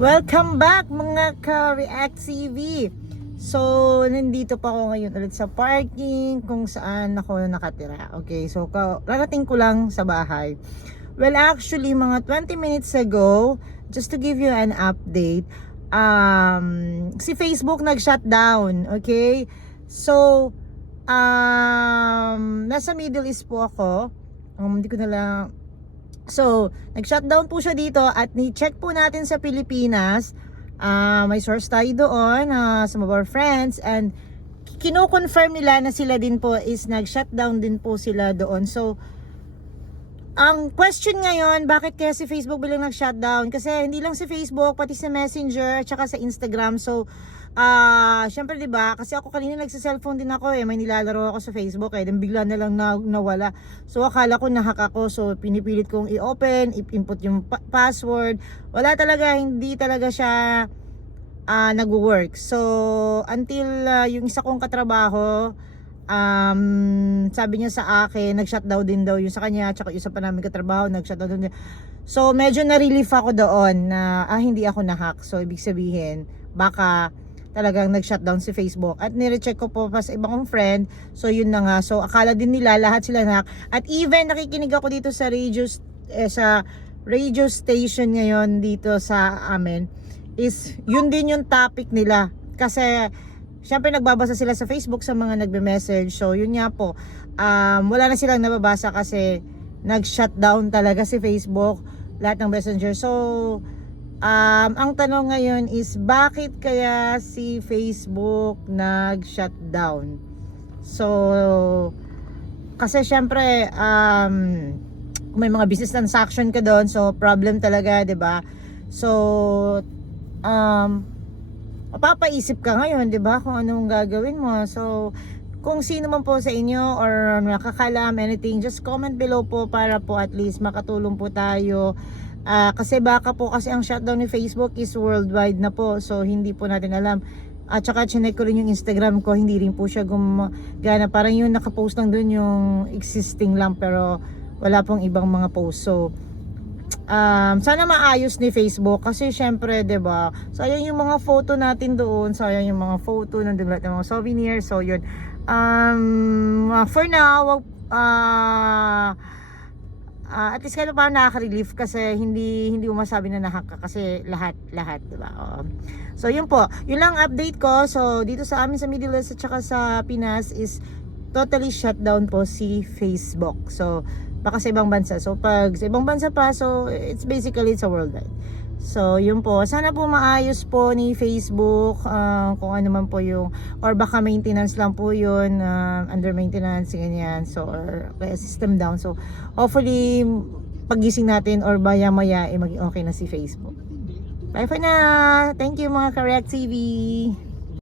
Welcome back mga ka-React TV. So, nandito pa ako ngayon ulit sa parking kung saan ako nakatira. Okay, so rarating ko lang sa bahay. Well, actually, mga 20 minutes ago, just to give you an update, si Facebook nag-shutdown. Okay? So, nasa Middle East po ako. Hindi ko na lang. So, nag-shutdown po siya dito at ni-check po natin sa Pilipinas. May source tayo doon, some of our friends, and kino-confirm nila na sila din po is nag-shutdown din po sila doon. So, ang question ngayon, bakit kaya si Facebook bilang nag-shutdown? Kasi hindi lang si Facebook, pati sa Messenger, at saka sa Instagram. So, syempre 'di ba? Kasi ako kanina nagse-cellphone din ako may nilalaro ako sa Facebook then bigla na lang nawala. So akala ko na-hack ako. So pinipilit kong i-open, i-input yung password. Wala talaga, hindi talaga siya nagwo-work. So until yung isa kong katrabaho, sabi niya sa akin, nag-shutdown din daw yung sa kanya, tsaka yung isa pa namin katrabaho, nag-shutdown din. So medyo na-relief ako doon na hindi ako na-hack. So ibig sabihin, baka talagang nag-shutdown si Facebook. At nire-check ko po pa sa ibang kong friend. So yun na nga. So akala din nila lahat sila na-hack. At even nakikinig ako dito sa radio station ngayon dito sa amin, is yun din yung topic nila. Kasi syempre nagbabasa sila sa Facebook sa mga nagbe-message. So yun nga po, wala na silang nababasa kasi nag-shutdown talaga si Facebook, lahat ng messenger. So ang tanong ngayon is, bakit kaya si Facebook nag-shutdown? So, kasi syempre, may mga business transaction ka doon, so problem talaga, 'di ba? So, mapapaisip ka ngayon, 'di ba, kung anong gagawin mo. So, kung sino man po sa inyo or nakakalam anything, just comment below po para po at least makatulong po tayo. Kasi baka po kasi ang shutdown ni Facebook is worldwide na po, so hindi po natin alam. At saka chinek ko rin yung Instagram ko, hindi rin po siya gumagana. Parang yung nakapost lang dun yung existing lang, pero wala pong ibang mga post. So sana maayos ni Facebook kasi syempre 'di ba, sayang yung mga photo natin doon, sayang yung mga photo ng mga souvenir. So yun, for now, at least kahit pa nakaka-relief kasi hindi mo masabi na na-hack ka kasi lahat, 'di ba? So yun po, yun lang update ko. So dito sa amin sa Middle East at saka sa Pinas is totally shutdown po si Facebook. So baka sa ibang bansa. So pag sa ibang bansa pa, so it's a worldwide. So yun po, sana po maayos po ni Facebook kung ano man po yung, or baka maintenance lang po yun, under maintenance, ganyan. So or system down. So hopefully pagising natin or maya maging okay na si Facebook. Bye for now. Thank you mga ka-React TV.